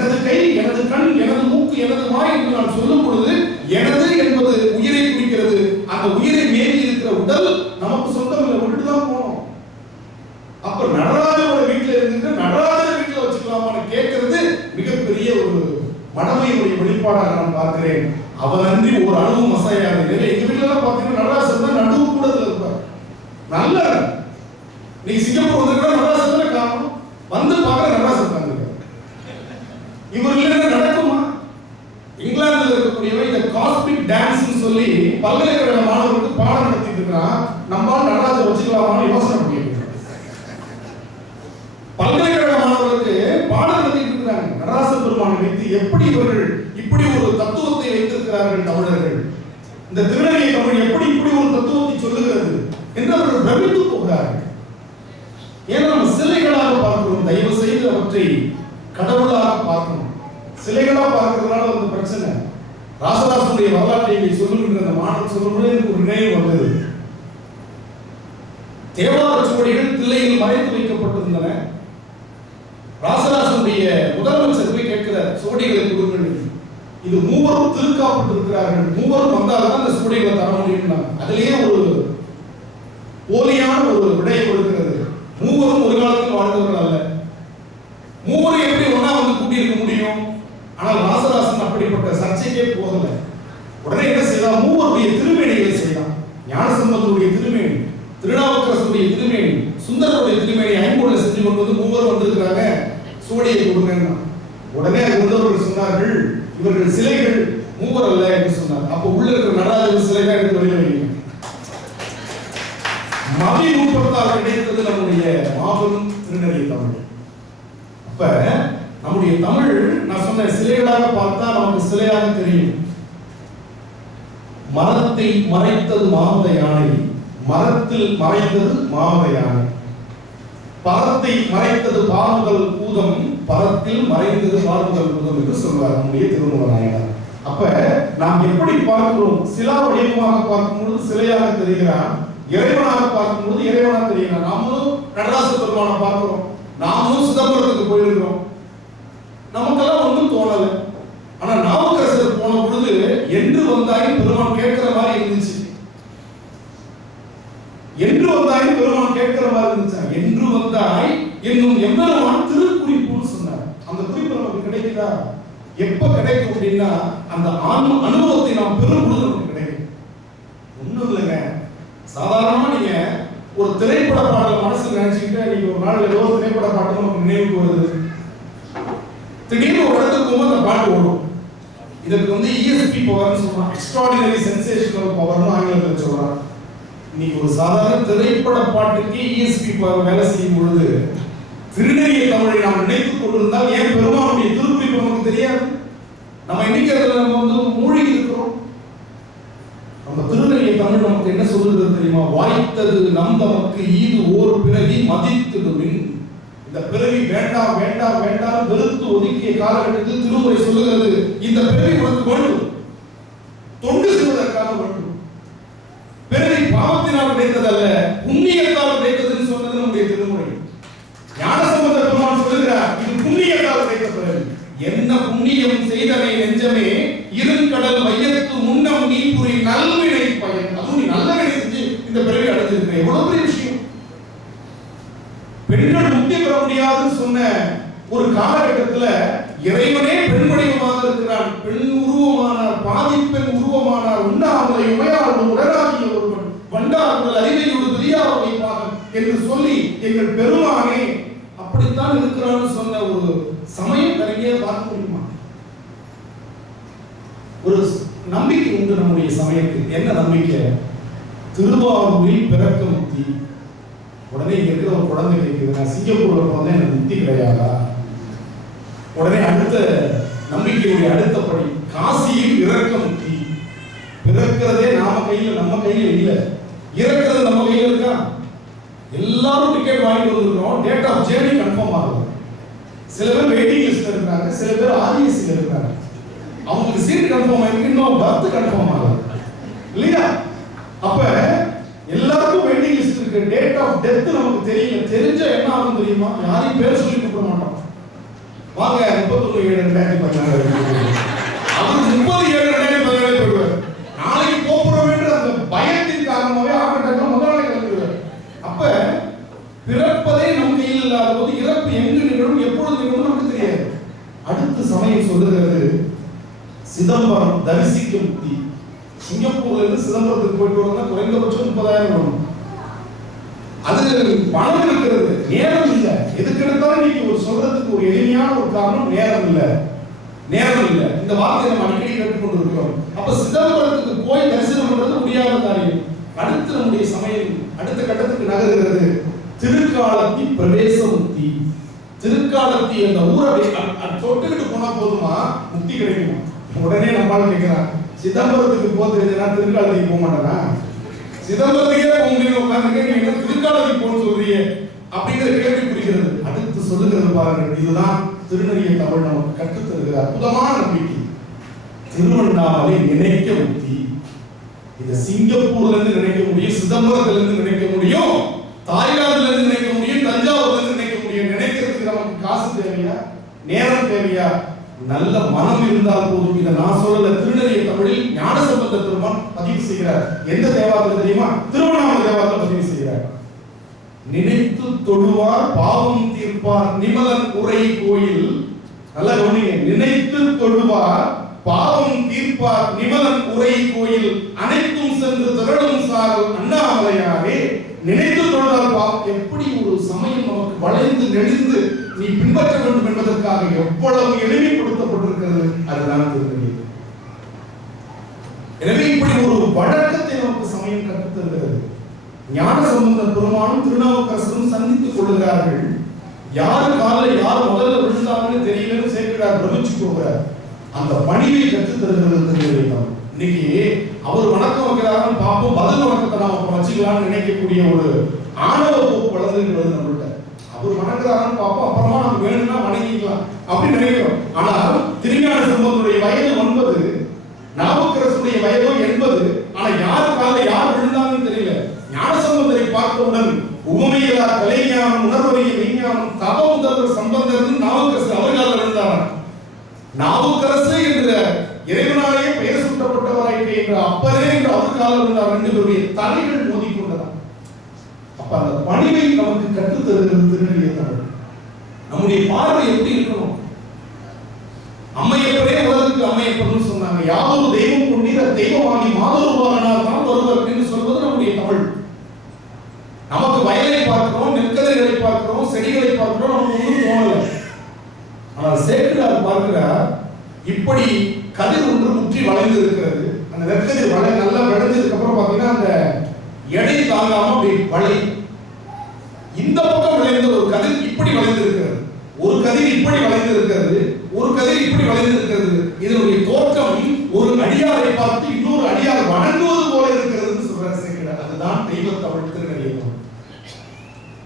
எனது கை, எனது கண், எனது மூக்கு, எனது வாய் என்று நான் சொல்லும் பொழுது எனது என்பது உயிரை குறிக்கிறது. அந்த உயிரை மேறி இருக்கிற உடல் நமக்கு சொந்தம் இல்லை, விட்டுதான் போனோம். அப்ப நடராஜரோட வீட்டில் இருந்துட்டு நடராஜர் வீட்டில் வச்சுக்கலாமான்னு கேட்கறது மிகப்பெரிய ஒரு மடமையுடைய வெளிப்பாடாக நான் பார்க்கிறேன். அவர் அன்றி ஒரு அணுவு மசாயாது. எங்க வீட்டுல எல்லாம் பாத்தீங்கன்னா நடராஜர் தான் நடுவு கூடத்துல இருப்பார். நல்ல நீங்க சிங்கப்பூர் வந்திருக்கிற நடராஜர் தானே காரணம். வந்து பார்க்க நடராஜர் தாங்க. இவர் இல்லைன்னா நடக்குமா? இங்கிலாந்துல இருக்கக்கூடியவை இந்த காஸ்மிக் டான்ஸ் சொல்லி பல்கலைக்கழக மாணவர்களுக்கு பாடம் நடத்திட்டு இருக்கிறான். நம்மால் நடராஜர் வச்சுக்கலாமான்னு யோசனை பண்ணிட்டு பல்கலைக்கழக மாணவர்களுக்கு பாடம் நடத்திட்டு இருக்கிறாங்க. நடராஜ பெருமானை வைத்து எப்படி இவர்கள் இப்படி ஒரு தத்துவத்தை வைத்திருக்கிறார்கள் தமிழர்கள், இந்த திருநங்கை தமிழ் எப்படி இப்படி ஒரு தத்துவத்தை சொல்லுகிறது என்று அவர்கள் பிரமித்து போகிறார்கள். ஏன்னா நம்ம சிலைகளாக பார்க்கிறோம். தயவு செய்து அவற்றை கடவுளாக பார்க்கணும். சிலைகளா பார்க்கிறதுனால வந்து பிரச்சனை. ராசதாசனுடைய வரலாற்றை இங்கே சொல்லுகின்ற அந்த மாணவன் சொல்லும்போது எனக்கு ஒரு நினைவு வந்தது. தேவார சுவடிகள் தில்லையில் மறைத்து வைக்கப்பட்டிருந்தன. ராசதாசனுடைய முதலமைச்சர் போய் கேட்கிற சுவடிகளை கொடுங்கள். இது மூவரும் திருக்காப்பட்டு இருக்கிறார்கள், மூவரும் வந்தால்தான் அந்த சுவடிகளை தர முடியும். அதிலேயே ஒரு போலியான ஒரு விடையை கொடுக்கிறது. மூவரும் ஒரு காலத்தில் வாழ்ந்தவர்கள் அல்ல. மூவரும் எப்படி ஒன்னா வந்து கூட்டியிருக்க முடியும்? ஆனால் ராசதாசன் அப்படிப்பட்ட சர்ச்சைக்கே போகல. உடனே என்ன செய்யலாம்? மூவருடைய திருமேனிகளை செய்யலாம். ஞானசம்பந்தருடைய திருமேனி, திருநாவுக்கரசுடைய திருமேனி, சுந்தரருடைய திருமேனி ஐம்பொருளை செஞ்சு கொண்டு வந்து மூவரும் வந்திருக்கிறாங்க, சுவடியை கொடுங்க. உடனே வந்தவர்கள் சொன்னார்கள், இவர்கள் சிலைகள், மூவர் அல்ல என்று சொன்னார். அப்ப உள்ள இருக்கிற நடராஜர் சிலைகள் எடுத்து வெளியே வைங்க. மதி நூற்பத்தால் கிடைத்தது நம்முடைய மாபெரும் திருநெல்வேலி தமிழ். அப்ப நம்முடைய தமிழ், நான் சொன்ன சிலைகளாக பார்த்தா நமக்கு சிலையாக தெரியும். மரத்தை மறைத்தது மாமத யானை, மரத்தில் மறைந்தது மாமத யானை. பரத்தை மறைத்தது பாருங்கள் பூதம், பரத்தில் மறைந்தது பாருங்கள் பூதம் என்று சொல்வார் நம்முடைய திருமூலநாயனார். அப்ப நாம் எப்படி பார்க்கிறோம்? சிலா வடிவமாக பார்க்கும்போது சிலையாக தெரிகிறான், இறைவனாக பார்க்கும்போது இறைவனாக தெரிகிறான். நாமளும் நடராஜ பெருமானை பார்க்கிறோம், நாமும் சிதம்பரத்துக்கு போயிருக்கிறோம், நமக்கெல்லாம் ஒன்றும் தோணல. ஆனா நாவுக்கரசர் போன பொழுது என்று வந்தாய் பெருமான் கேட்கிற மாதிரி இருந்துச்சு. என்று வந்தாய் பெருமான் கேட்கிற மாதிரி இருந்துச்சு. என்று வந்தாய் என்னும் எம்பெருமான் திருக்குறிப்புன்னு சொன்னார். அந்த குறிப்பு நமக்கு கிடைக்குதா? எப்ப கிடைக்கும் அப்படின்னா அந்த அனுபவத்தை நாம் பெறும் பொழுது நமக்கு கிடைக்கும். ஒண்ணும் இல்லைங்க, சாதாரணமா நீங்க ஒரு திரைப்பட பாடல் மனசுல நினைச்சுக்கிட்டு நீங்க ஒரு நாள் ஏதோ திரைப்பட பாட்டு நமக்கு நினைவுக்கு வருது. திடீர்னு ஒரு இடத்துக்கு போகும்போது அந்த பாட்டு ஓடும். இதுக்கு வந்து ESP பவர்னு சொல்றான், எக்ஸ்ட்ராடினரி சென்சேஷனல் பவர்னு ஆங்கிலத்தில் சொல்றான். நீங்க ஒரு சாதாரண திரைப்பட பாட்டுக்கு ESP பவர் வேலை செய்யும் பொழுது திருநெல்வேலி தமிழை நாம் நினைத்துக் கொண்டிருந்தால் ஏன் பெருமானுடைய திருக்குறிப்பு நமக்கு தெரியாது? நம்ம இன்னைக்கு நம்ம வந்து மூழ்கி இருக்கிறோம். நம்ம திருநெல்வேலி தமிழ் நமக்கு என்ன சொல்லுகிறது தெரியுமா? வாய்த்தது நம் தமக்கு ஈது ஓர் பிறவி மதித்திடுமின். இந்த பிறவி வேண்டாம் வேண்டாம் வேண்டாம் வெறுத்து ஒதுக்கிய காலகட்டத்தில் திருமுறை சொல்லுகிறது, இந்த பிறவி உனக்கு வேண்டும், தொண்டு செய்வதற்காக வேண்டும். பிறவி பாவத்தினால் கிடைத்ததல்ல, புண்ணியத்தால் கிடைத்ததுன்னு சொன்னது நம்முடைய திருமுறை. ஞானசம்பந்த பெருமான் சொல்லுகிறார், இது புண்ணியத்தால் கிடைத்த பிறவி. என்ன புண்ணியம் செய்தனை நெஞ்சமே இருங்கடல் வையத்து முன்னம் நீ புரி நல்வினை பயன். அதுவும் நீ நல்ல வினை செஞ்சு இந்த பிறவி அடைஞ்சிருக்க, எவ்வளவு பெரிய விஷயம். பெண்கள் முக்தி பெற முடியாதுன்னு சொன்ன ஒரு காலகட்டத்துல இறைவனே பெண் வடிவமாக இருக்கிறான். பெண் உருவமானார், பாதிப்பெண் உருவமானார், உண்ணாமலை உமையாரோடு உடனாகிய ஒருவன் வண்டார்கள் அறிவையோடு பிரியாவை வைப்பார்கள் என்று சொல்லி எங்கள் பெருமானே அப்படித்தான் இருக்கிறான்னு சொன்ன ஒரு சமயம் நிறைய பார்க்க முடியுமா? ஒரு நம்பிக்கை உண்டு நம்முடைய சமயத்துக்கு. என்ன நம்பிக்கை? திருவாரூரில் பிறக்க முக்தி. உடனே இங்க இருக்கிற ஒரு குழந்தை கேட்குது, நான் சிங்கப்பூர்ல போனேன், எனக்கு முக்தி கிடையாதா? உடனே அடுத்த நம்பிக்கையுடைய அடுத்த படி, காசியில் இறக்க முக்தி. பிறக்கிறதே நாம கையில, நம்ம கையில இல்ல, இறக்கிறது நம்ம கையில இருக்கா? எல்லாரும் டிக்கெட் வாங்கிட்டு வந்துருக்கோம், டேட் ஆஃப் ஜேர்னி கன்ஃபார்ம் ஆகுது. சில பேர் வெயிட்டிங் லிஸ்ட்ல இருக்காங்க, சில பேர் ஆர்இசில இருக்காங்க. அவங்களுக்கு சீட் கன்ஃபார்ம் ஆயிருக்கு, இன்னும் பர்த் கன்ஃபார்ம் ஆகுது இல்லையா? அப்ப எல்லாருக்கும் வெயிட்டிங் லிஸ்ட் இருக்கு, டேட் ஆஃப் டெத் நமக்கு தெரியல. தெரிஞ்சா என்ன ஆகும் தெரியுமா? யாரையும் பேர் சொல்லி கூப்பிட மாட்டோம். வாங்க 31/7/2014 அவர் 30/7/2014 போடுவார். நாளைக்கு போறோம் என்ற அந்த பயத்தின் காரணமாகவே ஆட்டோல முதல் நாளே கிளம்பிடுவார். அப்ப பிறப்பதே நம் கையில் இல்லாத போது இறப்பு எங்கு நிகழும் எப்பொழுது நிகழும் நமக்கு தெரியாது. அடுத்த சமயம் சொல்லுகிறது சிதம்பரம் தரிசிக்க முக்தி. சிங்கப்பூர்ல இருந்து சிதம்பரத்துக்கு போயிட்டு வரணும்னா குறைந்தபட்சம் 30,000 வரும். அது பணம் இருக்கிறது, நேரம் இல்லை. எதுக்கு எடுத்தாலும் நீங்க ஒரு சொல்றதுக்கு ஒரு எளிமையான ஒரு காரணம் நேரம் இல்லை. நேரம் இல்லை. இந்த வார்த்தையை நம்ம அடிக்கடி கேட்டுக்கொண்டு இருக்கிறோம். அப்ப சிதம்பரத்துக்கு போய் தரிசனம் பண்றது முடியாத காரியம். அடுத்து நம்முடைய சமயம் அடுத்த கட்டத்துக்கு நகர்கிறது. திருக்காலத்தி பிரவேச முக்தி. திருக்காலத்தி அந்த ஊரை தொட்டுக்கிட்டு போனா போதுமா முக்தி கிடைக்குமா? உடனே நம்மளால கேட்கிறான், சிதம்பரத்துக்கு போகிறதுனா திருக்காலத்துக்கு போக மாட்டேனா? சிதம்பரத்துக்கே போக முடியும் உட்கார்ந்து நீங்க திருக்காலத்துக்கு போன்னு சொல்றீங்க அப்படிங்கிற கேள்வி புரிகிறது. அடுத்து சொல்லுகிறது பாருங்கள், இதுதான் திருநெறிய தமிழ் நமக்கு கற்றுத் தருகிற அற்புதமான நம்பிக்கை. திருவண்ணாமலை நினைக்க முக்தி. இதை சிங்கப்பூர்ல இருந்து நினைக்க முடியும், சிதம்பரத்துல இருந்து நினைக்க முடியும், தாய்லாந்துல இருந்து நினைக்க முடியும், தஞ்சாவூர்ல இருந்து நினைக்க முடியும். நினைக்கிறதுக்கு நமக்கு காசு தேவையா, நேரம் தேவையா? நல்ல மனம் இருந்தால் போதும். இதை நான் சொல்லல, திருநெறிய தமிழில் ஞானசம்பந்த பெருமான் பதிவு செய்கிறார். எந்த தேவாரத்தில் தெரியுமா? திருவண்ணாமலை தேவாரத்தில் பதிவு செய்கிறார். நினைத்து தொழுவார் பாவம் தீர்ப்பார் நிமலன் உரை கோயில். நல்லா கவனிங்க, நினைத்து தொழுவார் பாவம் தீர்ப்பார் நிமலன் உரை கோயில் அனைத்தும் சென்று திரளும் சாரல் அண்ணாமலையாரே. நினைத்து தொழுதால் பாவம். எப்படி ஒரு சமயம் நமக்கு வளைந்து நெளிந்து நீ பின்பற்ற வேண்டும் என்பதற்காக எவ்வளவு எளிமைப்படுத்தப்பட்டிருக்கிறது. அதுதான் திருநெறி. எனவே இப்படி ஒரு வழக்கத்தை நமக்கு சமயம் கற்றுத் தருகிறது. ஞானசம்பந்த பெருமானும் திருநாவுக்கரசரும் சந்தித்துக் கொள்கிறார்கள். யாரு காலில் யார் முதல்ல விழுந்தாங்கன்னு தெரியலன்னு சேர்க்கிறார், பிரமிச்சு போகிறார். அந்த பணியை கற்றுத் தருகிறது திருநெறி. இன்னைக்கு அவர் வணக்கம் வைக்கிறாருன்னு பார்ப்போம், பதில் வணக்கத்தை நாம வச்சுக்கலாம்னு நினைக்கக்கூடிய ஒரு ஆணவ போக்கு வளர்ந்துருக்கிறது நம்மள்கிட்ட. அவர் வணங்குறாருன்னு பார்ப்போம், அப்புறமா நமக்கு வேணும்னா வணங்கிக்கலாம் அப்படின்னு நினைக்கிறோம். ஆனால் திருஞான சம்பந்தனுடைய வயது 9, நாவுக்கரசுடைய வயது 80. ஆனா யார் கால யார் விழுந்தாங்கன்னு தெரியல. ஞானசம்பந்தரை பார்த்தவுடன் உவமையிலா கலைஞானம் உணர்வறிய விஞ்ஞானம் தவ முதல்வர் சம்பந்தர் நாவுக்கரசு அவர்களால் விழுந்தாராம். நாவுக்கரசு என்ற இறைவனாலேயே பெயர் சூட்டப்பட்டவராயிற்று என்ற அப்பரே என்று அவருக்கால விழுந்தார். 2 பேருடைய தலைகள் மோதிக்கொண்டதாம். அப்ப அந்த பணிவை நமக்கு கற்றுத் தருகிறது திருநெறிய தமிழ். நம்முடைய பார்வை எப்படி இருக்கணும்? அம்மையப்பரே உலகுக்கு அம்மையப்பர்னு சொன்னாங்க. யாதொரு தெய்வம் கொண்டீர் தெய்வமாகி மாதொருவாரனால் தான் வருவர் என்று சொல்வது நம்முடைய தமிழ். நமக்கு வயலை பார்க்கிறோம், நெற்கதிர்களை பார்க்கிறோம், செடிகளை பார்க்கிறோம், நமக்கு ஒன்றும் தோணல. ஆனால் சேக்கிழார் பார்க்கிறார், இப்படி கதிர் ஒன்று முற்றி வளைந்து இருக்கிறது. அந்த நெற்கதிர் நல்லா விளைஞ்சதுக்கு அப்புறம் பாத்தீங்கன்னா அந்த எடை தாங்காம அப்படி வளை. இந்த பக்கம் விளைந்த ஒரு கதிர் இப்படி வளைந்து இருக்கிறது, ஒரு கதிர் இப்படி வளைந்து இருக்கிறது, ஒரு கதிர் இப்படி வளைந்து இருக்கிறது. இதனுடைய தோற்றம் ஒரு அடியாரை பார்த்து இன்னொரு அடியார் வணங்குவது போல இருக்கிறது சொல்றார் சேக்கிழார். அதுதான் தெய்வ தமிழ் திருநெறிய தமிழ்.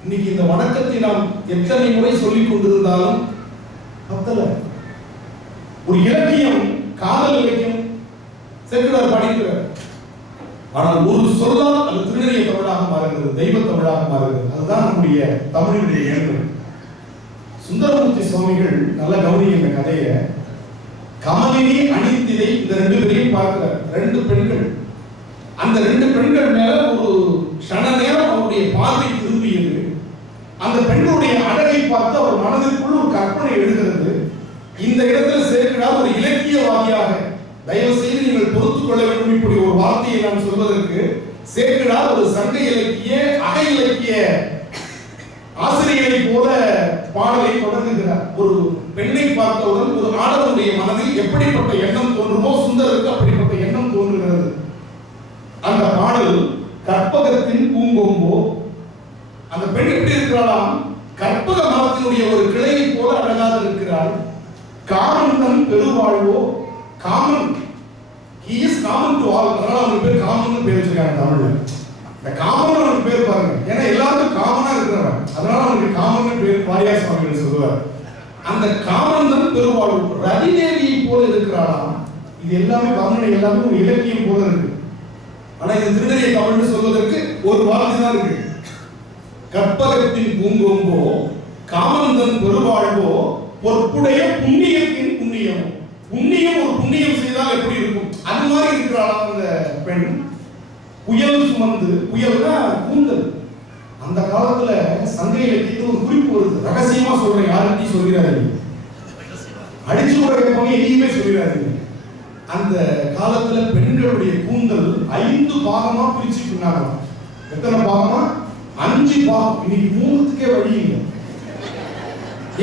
இன்னைக்கு இந்த வணக்கத்தை நாம் எத்தனை முறை சொல்லிக் கொண்டிருந்தாலும் பத்தல. ஒரு இலக்கியம், காதல் இலக்கியம் சேக்கிழார் பாடிக்கிறார். ஆனால் ஒரு சொல்லால் அது திருநெறிய தமிழாக மாறுகிறது, தெய்வ தமிழாக மாறுகிறது. அதுதான் நம்முடைய தமிழினுடைய இயல்பு. சுந்தரமூர்த்தி சுவாமிகள் நல்ல கவனிக்க இந்த கதையை. கமலினி அனித்திதை இந்த 2 பேரையும் பார்க்கிறார். 2 பெண்கள். அந்த 2 பெண்கள் மேல ஒரு க்ஷண நேரம் அவருடைய பார்வை திரும்பியது. அந்த பெண்களுடைய அழகை பார்த்து அவர் மனதிற்குள் ஒரு கற்பனை எழுகிறது. இந்த இடத்துல சேக்கிழார் ஒரு இலக்கியவாதியாக, தயவு செய்து நீங்கள் பொறுத்துக் கொள்ள வேண்டும் இப்படி ஒரு வார்த்தையை நான் சொல்வதற்கு, சேக்கிழார் ஒரு சங்க இலக்கிய அக இலக்கிய ஆசிரியரை போல பாடலை தொடங்குகிறார். ஒரு பெண்ணை பார்த்தவுடன் ஒரு ஆடவனுடைய மனதில் எப்படிப்பட்ட எண்ணம் தோன்றுமோ சுந்தருக்கு அப்படிப்பட்ட எண்ணம் தோன்றுகிறது. அந்த பாடல் கற்பகத்தின் பூங்கொம்போ. அந்த பெண் எப்படி இருக்கிறாளாம்? கற்பக மரத்தினுடைய ஒரு கிளையை போல அழகாக இருக்கிறாள். காமன் தன் பெருவாழ்வோ. Kaman, he is common to all. அதனால அவனுக்கு பேர் காமன் பேர் வச்சிருக்காங்க தமிழ்ல. இந்த காமன் அவனுக்கு பேர் பாருங்க, ஏன்னா எல்லாரும் காமனா இருக்கிறவன், அதனால அவனுக்கு காமன் பேர் வாரியார் சுவாமிகள் சொல்லுவார். அந்த காமன் தன் பெருவாழ்வு ரதிதேவியை போல இருக்கிறாளாம். இது எல்லாமே வர்ணனை, எல்லாமே ஒரு இலக்கியம் போல இருக்கு. ஆனா இது திருநெறிய தமிழ்னு சொல்வதற்கு ஒரு வார்த்தை தான் இருக்கு. கற்பகத்தின் பூங்கொம்போ காமந்தன் பெருவாழ்வோ பொற்புடைய எப்படி இருக்கும் அது மாதிரி இருக்கிறாளா அந்த பெண். புயல் சுமந்து, புயல்னா கூந்தல். அந்த காலத்துல சங்க இலக்கியத்துல ஒரு குறிப்பு வருது, ரகசியமா சொல்றேன், யார்கிட்டயும் சொல்லிடாதீங்க, அடிச்சு கூட கேட்பாங்க, எதையுமே சொல்லிடாதீங்க. அந்த காலத்துல பெண்களுடைய கூந்தல் 5 பாகமா பிரிச்சு பின்னாங்க. எத்தனை பாகமா? 5 பாகம். இன்னைக்கு 3க்கே வழி இல்லை.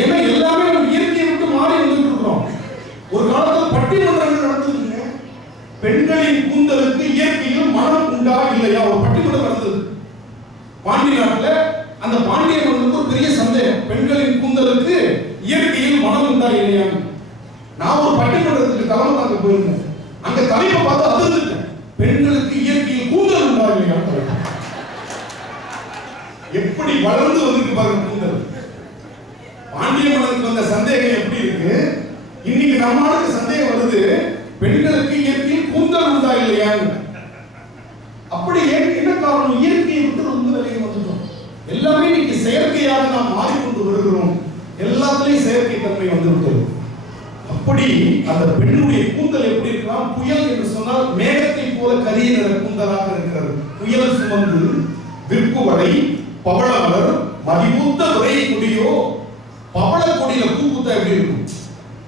ஏன்னா எல்லாமே நம்ம இயற்கையை விட்டு மாறி வந்துட்டு இருக்கிறோம். ஒரு காலத்துல பட்டிமன்றங்கள் நடந்ததுங்க, பெண்களின் கூந்தலுக்கு இயற்கையில் மனம் உண்டா இல்லையா ஒரு பட்டிமன்றம் நடந்தது பாண்டிய நாட்டுல. அந்த பாண்டிய மன்னனுக்கு ஒரு பெரிய சந்தேகம், பெண்களின் கூந்தலுக்கு இயற்கையில் மனம் உண்டா இல்லையா. நான் ஒரு பட்டிமன்றத்துக்கு தலைமை தாங்க போயிருந்தேன். அங்க தலைப்பை பார்த்து அதிர்ந்துட்டேன், பெண்களுக்கு இயற்கையில் கூந்தல் உண்டா இல்லையா. எப்படி வளர்ந்து வந்துருக்கு பாருங்க கூந்தல். பாண்டிய மன்னனுக்கு வந்த சந்தேகம் எப்படி இருக்கு, இன்னைக்கு நம்மளுக்கு சந்தேகம் வருது, பெண்களுக்கு இயற்கையில் கூந்தல் உண்டா இல்லையா. அப்படி என்ன காரணம்? இயற்கையை விட்டு ரொம்ப விலகி வந்துட்டோம். எல்லாமே இன்னைக்கு செயற்கையாக நாம் மாறிக்கொண்டு வருகிறோம். எல்லாத்துலயும் செயற்கை தன்மை வந்துவிட்டது. அப்படி அந்த பெண்ணுடைய கூந்தல் எப்படி இருக்கலாம்? புயல் என்று சொன்னால் மேகத்தை போல கரிய நிற கூந்தலாக இருக்கிறது. புயல் சுமந்து விற்புவரை பவளமலர் மதிமூத்த உரை கொடியோ. பவள கொடியில பூ பூத்தா எப்படி இருக்கும்?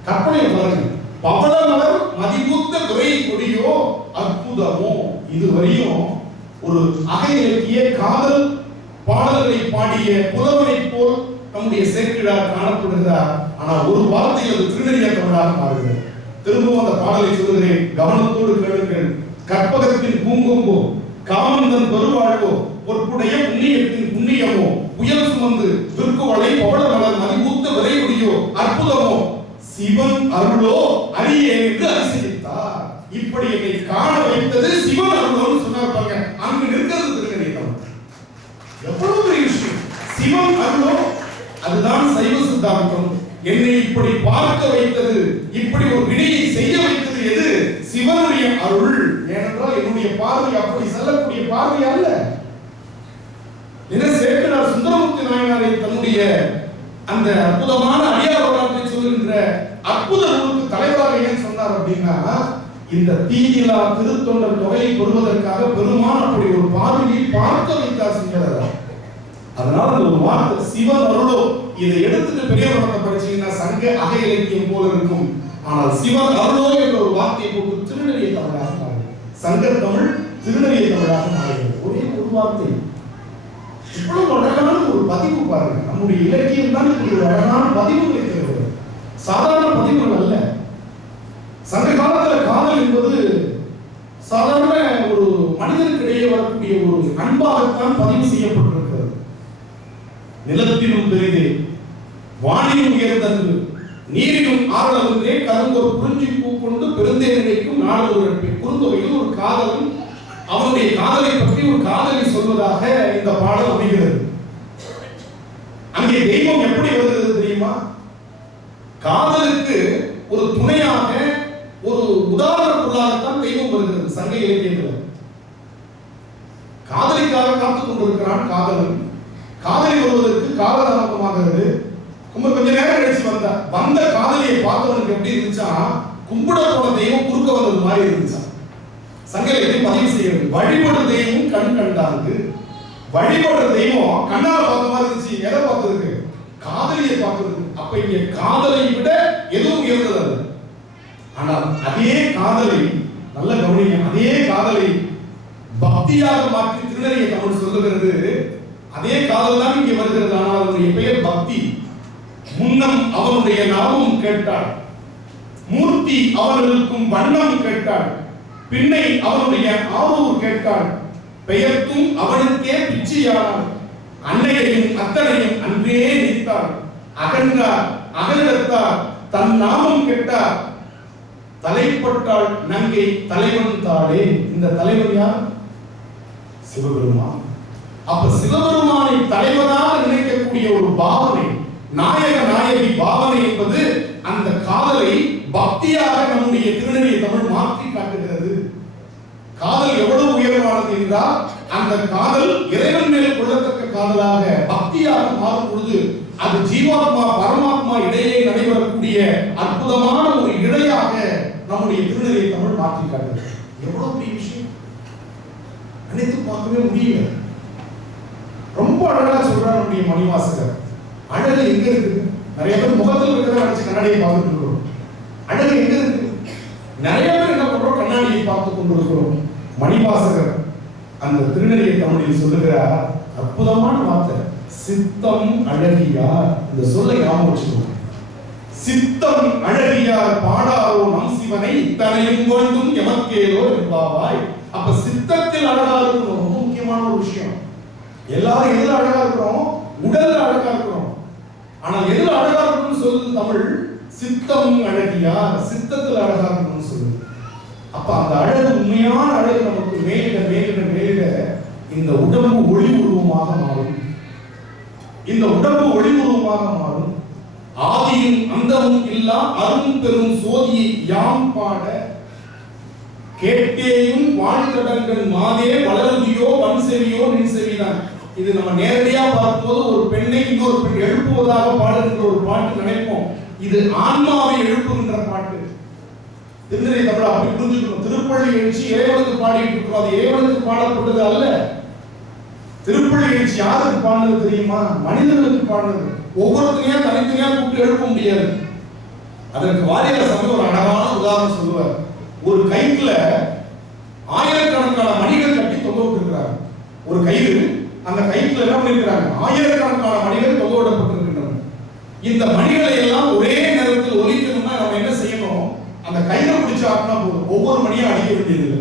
கற்பனை பாருங்க. பவளமலர் மதிமூத்த உரை கொடியோ அற்புதமோ. இதுவரையும் ஒரு அக இலக்கிய காதல் பாடல்களை பாடிய புலவனை போல் நம்முடைய சேக்கிழார் காணப்படுகிறார். ஆனால் ஒரு வார்த்தையில் அது திருநெறிய தமிழாக மாறுகிறது. திரும்பவும் அந்த பாடலை சொல்கிறேன், கவனத்தோடு கேளுங்கள். கற்பகத்தின் பூங்கொம்போ, காமந்தன் பெருவாழ்வோ, பொற்புடைய புண்ணியத்தின் புண்ணியமோ, புயல் சுமந்து விற்குவளை பவளமலர் மதிமூத்த விரைவுடையோ அற்புதமோ, சிவன் அருளோ அரியேன் என்று அதிசயித்தார். இப்படி என்னை காண வைத்தது சிவன் அருளோன்னு சொன்னார் பாருங்க. அங்கு நிற்கிறது திருநெறிய தமிழ். எவ்வளவு பெரிய விஷயம்! சிவன் அருளோ, அதுதான் சைவ சித்தாந்தம். என்னை இப்படி பார்க்க வைத்தது, இப்படி ஒரு வினையை செய்ய வைத்தது எது? சிவனுடைய அருள். ஏனென்றால் என்னுடைய பார்வை அப்படி செல்லக்கூடிய பார்வை அல்ல. என்ன சேக்கிழார் சுந்தரமூர்த்தி நாயனாரை தன்னுடைய அந்த அற்புதமான அடியார் வரலாற்றை சொல்லுகின்ற அற்புத நூலுக்கு தலைவராக ஏன் சொன்னார் அப்படின்னா, இந்த தீயிலா திருத்தொண்டர் தொகையை பெறுவதற்காக பெருமான் அப்படி ஒரு பார்வையை பார்க்க வைத்தார் சிங்கரர். அதனால ஒரு வார்த்தை சிவன் அருளோ, இதை எடுத்துட்டு பெரிய வளத்தை படிச்சீங்கன்னா சங்க அக இலக்கியம் போல இருக்கும். ஆனால் சிவன் அருளோ என்ற ஒரு வார்த்தையை போட்டு திருநெறிய தமிழாக மாறுகிறது. சங்க தமிழ் திருநெறிய தமிழாக மாறுகிறது. ஒரே ஒரு வார்த்தை. இவ்வளவு அழகான ஒரு பதிவு பாருங்க. நம்முடைய இலக்கியம் தான் இப்படி ஒரு அழகான பதிவுகளை தருகிறது. சாதாரண பதிவுகள் அல்ல. சங்க காலத்துல காதல் என்பது சாதாரண ஒரு மனிதனுக்கிடையே வரக்கூடிய ஒரு அன்பாகத்தான் பதிவு செய்யப்பட்டிருக்கிறது. நிலத்திலும் பெரிதே, வானிலும் உயர்ந்தது, நீரிலும் ஆறளவுன்றே, கருங்கொரு குறிஞ்சி பூ கொண்டு பெருந்தேனைக்கும் நாடு குறுந்தொகையில் ஒரு காதலன் அவனுடைய காதலை பற்றி ஒரு காதலை சொல்வதாக இந்த பாடல் அமைகிறது. அங்கே தெய்வம் எப்படி வருகிறது தெரியுமா? காதலுக்கு ஒரு துணையாக, ஒரு உதாரண பொருளாகத்தான் தெய்வம் வருகிறது சங்க இலக்கியத்தில். காதலிக்காக காத்துக் கொண்டிருக்கிறான் காதலன். காதலி வருவதற்கு காலதாமதமாகிறது. கொஞ்ச நேரம் கழிச்சு வந்த காதலியை பார்த்தவனுக்கு எப்படி இருந்துச்சா, கும்பிட போன தெய்வம் குறுக்க வந்தது மாதிரி இருந்துச்சா. சங்க இலக்கியம் பதிவு செய்கிறது. வழிபடுற தெய்வம் கண் கண்டாங்க. வழிபடுற தெய்வம் கண்ணால பார்த்த மாதிரி இருந்துச்சு. எதை பார்த்ததுக்கு? காதலியை பார்த்ததுக்கு. அப்ப இங்க காதலை விட எதுவும் உயர்ந்தது அல்ல. ஆனால் அதே காதலை, நல்ல கவனிங்க, அதே காதலை பக்தியாக மாற்றி திருநெறிய தமிழ் சொல்லுகிறது. அதே காதல் தான் இங்கே வருகிறது. ஆனால் அவனுடைய பெயர் பக்தி. முன்னம் அவனுடைய நாமம் கேட்டாள், மூர்த்தி அவனுக்கும் வண்ணம் கேட்டாள், பின்னை அவனுடைய ஆரூர் கேட்டாள், பெயர்த்தும் அவனுக்கே பிச்சையானாள், அன்னையையும் அத்தனையும் அன்றே நீத்தாள், அகன்றார் அகலிடத்தார் தன் நாமம் கேட்டார், தலைப்பட்டாள் நங்கை தலைவன் தாளே. இந்த தலைவன் யார்? சிவபெருமான். அப்ப சிவபெருமானை தலைவனாக நினைக்கக்கூடிய ஒரு பாவனை, நாயக நாயகி பாவனை என்பது அந்த காதலை பக்தியாக நம்முடைய திருநெறிய தமிழ் மாற்றி காட்டுகிறது. காதல் எவ்வளவு உயர்வானது என்றால், அந்த காதல் இறைவன் மேல் கொள்ளத்தக்க காதலாக பக்தியாக மாறும் பொழுது அது ஜீவாத்மா பரமாத்மா இடையே நடைபெறக்கூடிய அற்புதமான ஒரு இடையாக நம்முடைய திருநெறியை தமிழ் மாற்றி காட்டுது. எவ்வளவு பெரிய விஷயம், நினைத்து பார்க்கவே முடியல. ரொம்ப அழகா சொல்றார் நம்முடைய மணிவாசகர். அழகு எங்க இருக்கு? நிறைய பேர் முகத்தில் இருக்கிறத நினைச்சு கண்ணாடியை பார்த்துட்டு இருக்கிறோம். அழகு எங்க இருக்கு? நிறைய பேர் என்ன பண்றோம்? கண்ணாடியை பார்த்து கொண்டிருக்கிறோம். மணிவாசகர் அந்த திருநெறியை தமிழில் சொல்லுகிறார் அற்புதமான வார்த்தை, சித்தம் அழகியார். இந்த சொல்லை ஞாபகம் வச்சுக்கோங்க. சித்தம் அழகியார் பாடாரோ நம் சிவனை இத்தனையும் வேண்டும் எமக்கேதோ என்பாவாய். அப்ப சித்தத்தில் அழகா இருக்கணும், ரொம்ப முக்கியமான ஒரு விஷயம். எல்லாரும் எதுல அழகா இருக்கிறோம்? உடல்ல அழகா இருக்கிறோம். ஆனா எதுல அழகா இருக்கணும்னு சொல்லுது தமிழ்? சித்தம் அழகியார், சித்தத்தில் அழகா இருக்கணும்னு சொல்லுது. அப்ப அந்த அழகு, உண்மையான அழகு நமக்கு மேலிட மேலிட மேலிட இந்த உடம்பு ஒளி உருவமாக மாறும். இந்த உடம்பு ஒளி உருவமாக மாறும். ஆதியும் அந்தமும் இல்லா அரும் பெரும் சோதியை யாம் பாட கேட்டேயும் வாழ்கடங்கள் மாதே வளருதியோ வன் செவியோ நின் செவிதான். இது நம்ம நேரடியா பார்க்கும்போது ஒரு பெண்ணை இன்னொரு பெண் எழுப்புவதாக பாடுகின்ற ஒரு பாட்டு நினைப்போம். இது ஆன்மாவை எழுப்புகின்ற பாட்டு. திருநெறி தமிழ் அப்படி புரிஞ்சுக்கணும். திருப்பள்ளி எழுச்சி இறைவனுக்கு பாடிட்டு இருக்கிறோம். அது இறைவனுக்கு பாடப்பட்டது அல்ல. திருப்பள்ளி எழுச்சி யாருக்கு பாடுறது தெரியுமா? மனிதர்களுக்கு பாடுறது. ஒவ்வொருத்தரையா தனித்தனியா கூப்பிட்டு எழுப்ப முடியாது. அதற்கு வாரியார் சாமி ஒரு அழகான உதாரணம் சொல்லுவார். ஒரு கயிற்றுல ஆயிரக்கணக்கான மணிகள் கட்டி தொங்க விட்டுருக்கிறாங்க. ஒரு கயிறு, அந்த கயிற்றுல என்ன பண்ணிருக்கிறாங்க? ஆயிரக்கணக்கான மணிகள் தொங்க விடப்பட்டிருக்கின்றன. இந்த மணிகளை எல்லாம் ஒரே நேரத்தில் ஒலிக்கணும்னா நம்ம என்ன செய்யணும்? அந்த கயிறை பிடிச்சு ஆட்டினா போதும், ஒவ்வொரு மணியும் அடிக்க வேண்டியது.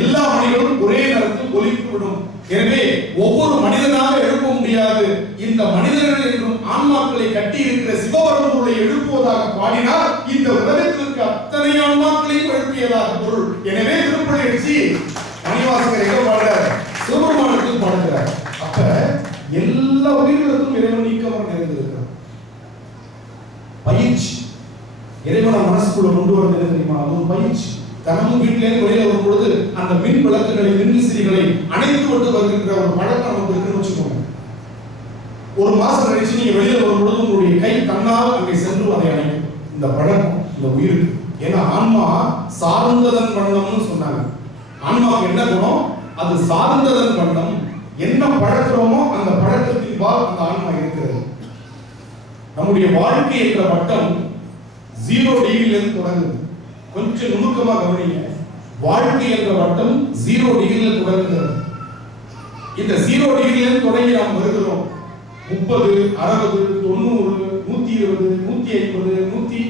எல்லா மணிகளும் ஒரே நேரத்தில் ஒலித்து விடும். எனவே ஒவ்வொரு மனிதனாக எழுப்ப முடியாது. இந்த மனிதர்கள் என்றும் ஆன்மாக்களை கட்டி இருக்கிற சிவபரம்பொருளை எழுப்புவதாக பாடினார். இந்த உலகத்திற்கு அத்தனை ஆன்மாக்களையும் எழுப்பியதாக பொருள். எனவே திருப்பள்ளி எழுச்சி மணிவாசகர் எங்க பாடுறார்? சிவபெருமானுக்கு பாடுகிறார். அப்ப எல்லா உயிர்களுக்கும் இறைவன் நீக்கமாக நிறைந்திருக்கிறார். பயிற்சி, இறைவனை மனசுக்குள்ள கொண்டு வருவது தெரியுமா? அது ஒரு பயிற்சி. தினமும் வீட்டிலேருந்து வெளியில வரும் பொழுது அந்த மின் விளக்குகளை, மின்விசிறிகளை அணைத்து கொண்டு வருகின்ற ஒரு பழக்கம் நமக்கு இருக்குன்னு வச்சுக்கோங்க. ஒரு மாசம் கழிச்சு நீங்க வெளியில வரும் பொழுது உங்களுடைய கை தன்னால் அங்கே சென்று அதை அணைக்கும். இந்த பழக்கம் இந்த உயிருக்கு. ஏன்னா ஆன்மா சார்ந்ததன் வண்ணம்னு சொன்னாங்க. ஆன்மாவுக்கு என்ன குணம்? அது சார்ந்ததன் வண்ணம். என்ன பழக்கிறோமோ அந்த பழக்கத்தின் பால் அந்த ஆன்மா இருக்கிறது. நம்முடைய வாழ்க்கை என்ற வட்டம் 0 டிகிரியிலிருந்து தொடங்குது. கொஞ்சம் நுணுக்கமா கவனிங்க. வாழ்க்கை என்ற வட்டம் 0 டிகிரியில் தொடங்குகிறது. இந்த 0 டிகிரியிலிருந்து தொடங்கி நாம் வருகிறோம். 30, 60, 90, 120, 150, 180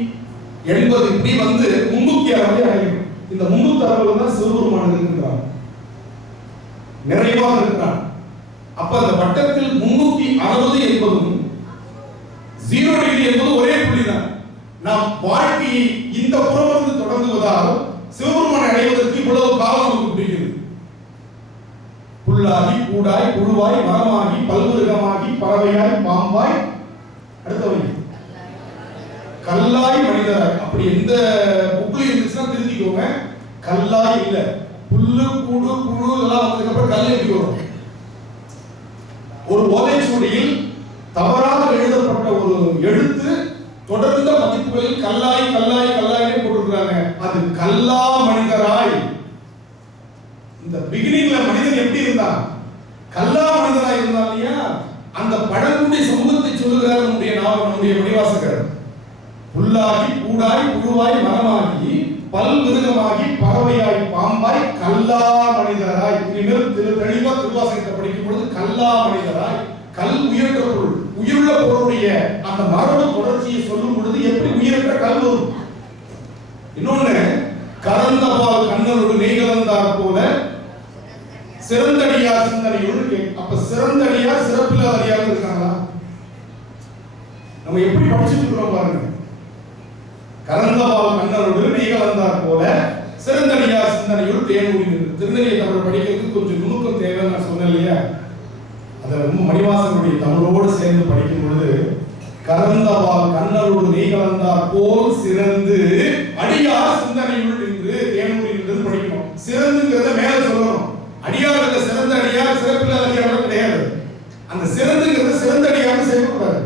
இப்படி வந்து 360 அடையும். இந்த 360 தான் சிவபெருமான் இருக்கின்றார், நிறைவாக இருக்கிறார். அப்ப அந்த வட்டத்தில் 360 என்பதும் 0 டிகிரி என்பது ஒரே புள்ளிதான். நாம் வாழ்க்கையை இந்த புறமிருந்து தொடங்குவதால் சிவபெருமானை அடைவதற்கு இவ்வளவு காலம் நமக்கு பிடிக்கிறது. புல்லாகி பூடாய் புழுவாய் மரமாகி பல்விருகமாகி பறவையாய் பாம்பாய், அடுத்தவங்க கல்லாய் மனிதராய். அப்படி எந்த புக்ல இருந்துச்சுன்னா தெரிஞ்சுக்கோங்க. கல்லாய் இல்ல, புல்லு கூடு புழு எல்லாம் வந்ததுக்கு அப்புறம் கல் எப்படி வரும்? ஒரு ஓலைச்சுவடியில் தவறாக எழுதப்பட்ட ஒரு எழுத்து தொடர்ந்த மதிப்புகளில் கல்லாய் கல்லாய் கல்லாய் போட்டிருக்காங்க. அது கல்லா மனிதராய். இந்த பிகினிங்ல மனிதன் எப்படி இருந்தான்? கல்லா மனிதராய் இருந்தான் இல்லையா? அந்த பழங்குடி சமூகத்தை சொல்லுகிறார் நம்முடைய மணிவாசகர். புல்லாகி பூடாய் புழுவாய் மரமாகி பல்விருகமாகி பறவையாய் பாம்பாய் கல்லா மனிதராய். இனிமேல் தெளிவா திருவாசகத்தை படிக்கும் பொழுது கல்லா மனிதராய், கல் உயிரற்ற பொருள், உயிருள்ள பொருளுடைய அந்த மரபு தொடர்ச்சியை சொல்லும் பொழுது எப்படி உயிரற்ற கல் வரும்? இன்னொன்னு, கறந்த பால் கண்ணனோடு நெய் கலந்தார் போல சிறந்தடியார் சிந்தனையோடு. அப்ப சிறந்தடியார் சிறப்பில்லாத அடியார் இருக்காங்களா? நம்ம எப்படி படிச்சுட்டு இருக்கிறோம் பாருங்க. கறந்த பால் கண்ணனோடு நெய் கலந்தார் போல சிறந்தடியார் சிந்தனையோடு தேனூரி. திருநெறியை தமிழ் படிக்கிறதுக்கு கொஞ்சம் நுணுக்கம் தேவை, நான் சொன்னேன் இல்லையா? அதை ரொம்ப மணிவாசகருடைய தமிழோடு சேர்ந்து படிக்கும் பொழுது கறந்தவால் கண்ணரோடு நெய் கலந்தார் போல் சிறந்து அடியார் சிந்தனையுள் நின்று தேனூரில் நின்று படிக்கணும். சிறந்துங்கிறத மேல சொல்லணும். அடியார் சிறந்த அடியார் சிறப்பில்லாத அடியார் கிடையாது. அந்த சிறந்துங்கிறத சிறந்த அடியார் செய்யக்கூடாது.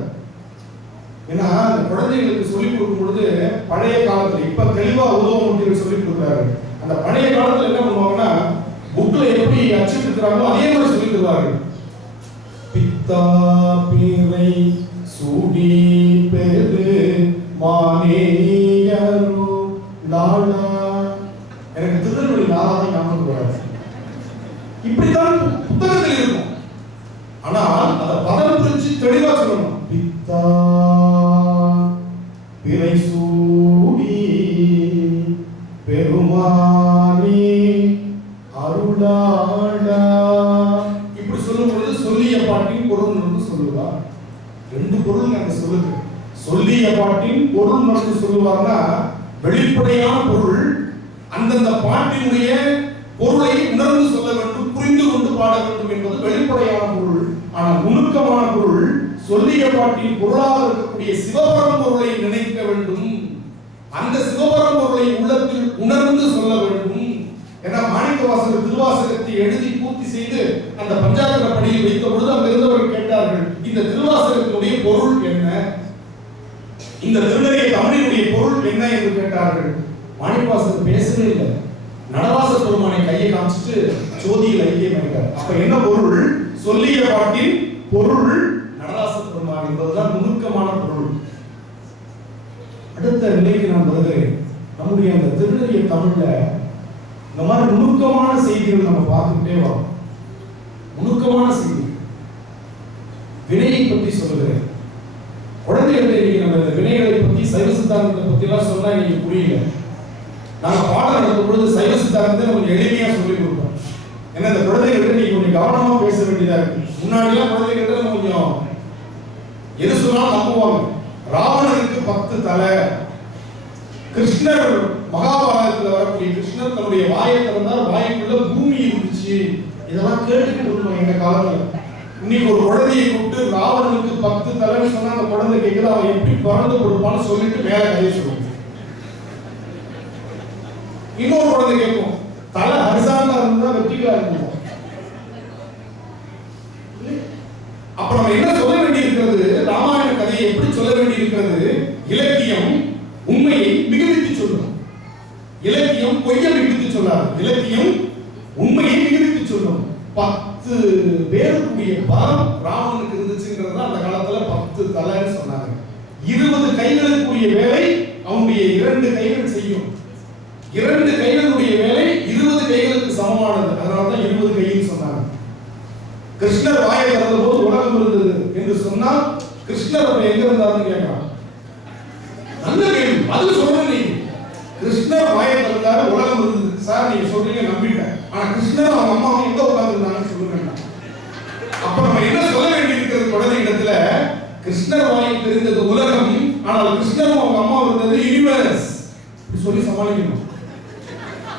ஏன்னா அந்த குழந்தைகளுக்கு சொல்லிக் கொடுக்கும் பொழுது பழைய காலத்துல, இப்ப தெளிவா உதவ முடியும் சொல்லி அந்த பழைய காலத்துல என்ன பண்ணுவாங்கன்னா புக்ல எப்படி அச்சிட்டு இருக்கிறாங்களோ அதே மாதிரி சொல்லி தருவார்கள். பித்தா பிறை சூடி பெரு மானேயரு லாலா. எனக்கு திருநெல்வேலி லாலா தான் ஞாபகம் வராது. இப்படித்தான் புத்தகத்தில் இருக்கும். ஆனால் அதை பதம் பிரிச்சு தெளிவா சொல்லணும். பித்தா பிறை சூடி பெருமானே அருளாளா. இப்படி சொல்லும் பொழுது சொல்லிய பாட்டின் பொருள் என்று சொல்லுவா. ரெண்டு பொருள் அங்க சொல்லுது. சொல்லிய பாட்டின் பொருள் என்று சொல்லுவார்னா வெளிப்படையான பொருள், அந்தந்த பாட்டினுடைய பொருளை உணர்ந்து சொல்ல வேண்டும், புரிந்து கொண்டு பாட வேண்டும் என்பது வெளிப்படையான பொருள். ஆனால் நுணுக்கமான பொருள் சொல்லிய பாட்டின் பொருளாக இருக்கக்கூடிய சிவபரம் பொருளை நினைக்க வேண்டும், அந்த சிவபரம் பொருளை உள்ளத்தில் உணர்ந்து சொல்ல வேண்டும். ஏன்னா மாணிக்கவாசகர் திருவாசகத்தை எழுதி பூர்த்தி செய்து அந்த பஞ்சாக்கர படியில் வைத்த பொழுது அங்க இருந்தவர்கள் கேட்டார்கள், இந்த திருவாசகத்தினுடைய பொருள் என்ன, இந்த திருநெறிய தமிழினுடைய பொருள் என்ன என்று கேட்டார்கள். மாணிக்கவாசகர் பேசவே இல்லை. நடராச பெருமானை கையை காமிச்சிட்டு ஜோதியில் ஐக்கியமாயிட்டார். அப்ப என்ன பொருள்? சொல்லிய பாட்டின் பொருள் நடராச பெருமான் என்பதுதான் நுணுக்கமான பொருள். அடுத்த நிலைக்கு நான் வருகிறேன். நம்முடைய அந்த திருநெறிய தமிழ்ல இந்த மாதிரி நுணுக்கமான செய்திகள் நம்ம பார்த்துக்கிட்டே வரோம். நுணுக்கமான செய்தி. வினையை பற்றி சொல்லுகிறேன். குழந்தைகளை நம்ம இந்த வினைகளை பற்றி சைவ சித்தாந்தத்தை பத்தி எல்லாம் சொன்னா நீங்க புரியல. நாங்க பாடம் நடத்தும் பொழுது சைவ சித்தாந்தத்தை நம்ம எளிமையா சொல்லிக் கொடுப்போம். ஏன்னா இந்த குழந்தைகிட்ட நீங்க கொஞ்சம் கவனமா பேச வேண்டியதா இருக்கு. முன்னாடி எல்லாம் குழந்தைகிட்ட நம்ம கொஞ்சம் எது சொன்னாலும் நம்புவாங்க. ராவணனுக்கு 10 தலை. கிருஷ்ணர் மகாபாரதத்தில் வரக்கூடிய கிருஷ்ணர் தன்னுடைய வாயை திறந்தார், வாய்க்குள்ள பூமி இருந்துச்சு. இதெல்லாம் கேட்டுக்கிட்டு இருந்தோம் எங்க காலத்துல. இன்னைக்கு ஒரு குழந்தையை கூப்பிட்டு ராவணனுக்கு 10 தலைன்னு சொன்னா அந்த குழந்தை கேட்குது, அவன் எப்படி பிறந்து கொடுப்பான்னு சொல்லிட்டு மேல கதையை சொல்லுங்க. இன்னொரு குழந்தை கேட்கும், தலை ஹரிசாண்டா இருந்தா வெற்றிகளா இருக்கும். அப்ப நம்ம என்ன சொல்ல வேண்டி இருக்கிறது? ராமாயண கதையை எப்படி சொல்ல வேண்டி இருக்கிறது? இலக்கியம் உண்மையை மிகுதித்து சொல்லும், இலக்கியம் பொய்யை மிகுதித்து சொல்லாது. இலக்கியம் உண்மையை மிகுதித்து சொல்லும். 10 பேருக்குரிய பலம் ராவணனுக்கு இருந்துச்சுங்கிறது அந்த காலத்துல 10 தலைன்னு சொன்னாங்க. 20 கைகளுக்குரிய வேலை அவனுடைய 2 கைகள் செய்யும். 2 கைகளுடைய வேலை 20 கைகளுக்கு சமமானது. அதனாலதான் 20 கைன்னு சொன்னாங்க. கிருஷ்ணர் வாயை திறந்த போது உலகம் இருந்தது என்று சொன்னால் கிருஷ்ணர் அப்ப எங்க இருந்தாருன்னு கேட்கலாம். நல்ல கேள்வி. அது சொல்றேன். நீங்க கிருஷ்ணர் வாயை திறந்தாரு, உலகம் இருந்தது சார் நீங்க சொல்றீங்க, நம்பிட்டேன். ஆனா கிருஷ்ணர் அவங்க அம்மா எங்க உட்கார்ந்துருந்தாங்கன்னு சொல்லுங்க. அப்ப நம்ம என்ன சொல்ல வேண்டி இருக்கிறது? குழந்தை இடத்துல கிருஷ்ணர் வாயில் தெரிந்தது உலகம், ஆனால் கிருஷ்ணர் அவங்க அம்மா இருந்தது யூனிவர்ஸ் சொல்லி சமாளிக்கணும்.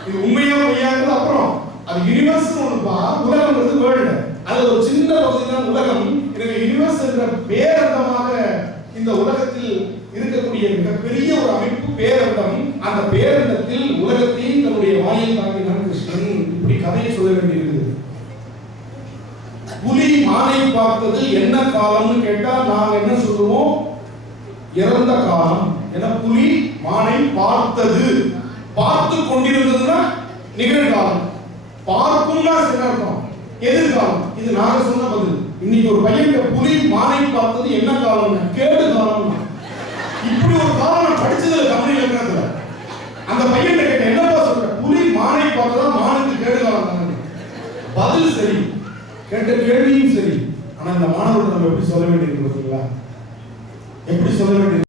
இது உண்மையா பொய்யாங்கிறது அப்புறம். அது யூனிவர்ஸ் ஒண்ணுப்பா, உலகம்ன்றது வேர்ல்டு. அது ஒரு சின்ன பகுதி தான் உலகம். எனவே யூனிவர்ஸ் என்ற பேரண்டமாக இந்த உலகத்தில் இருக்கக்கூடிய மிகப்பெரிய ஒரு அமைப்பு பேரண்டம். அந்த பேரண்டத்தில் உலகத்தை தன்னுடைய வாயில் தாங்கினான் கிருஷ்ணன். இப்படி கதையை சொல்ல வேண்டியிருக்குது. புலி மானை பார்த்தது என்ன காலம்னு கேட்டா நாங்க என்ன சொல்லுவோம்? இறந்த காலம். ஏன்னா புலி மானை பார்த்தது, பார்த்து கொண்டிருந்ததுன்னா நிகழ்காலம், பார்க்கும்னா சிறக்கும் எதிர்காலம். இது நாங்க சொன்ன பதில். இன்னைக்கு ஒரு பையன் புலி மானை பார்த்தது என்ன காலம்? கேடு காலம். இப்படி ஒரு காலம் நான் படிச்சதுல தமிழ் இலக்கணத்துல. அந்த பையன் கேட்ட என்னப்பா சொல்ற? புலி மானை பார்த்ததா மானுக்கு கேடு காலம் தானே. பதில் சரி, கேட்ட கேள்வியும் சரி. ஆனா இந்த மாணவர்கள் நம்ம எப்படி சொல்ல வேண்டியிருக்கு பார்த்தீங்களா? எப்படி சொல்ல வேண்டியது?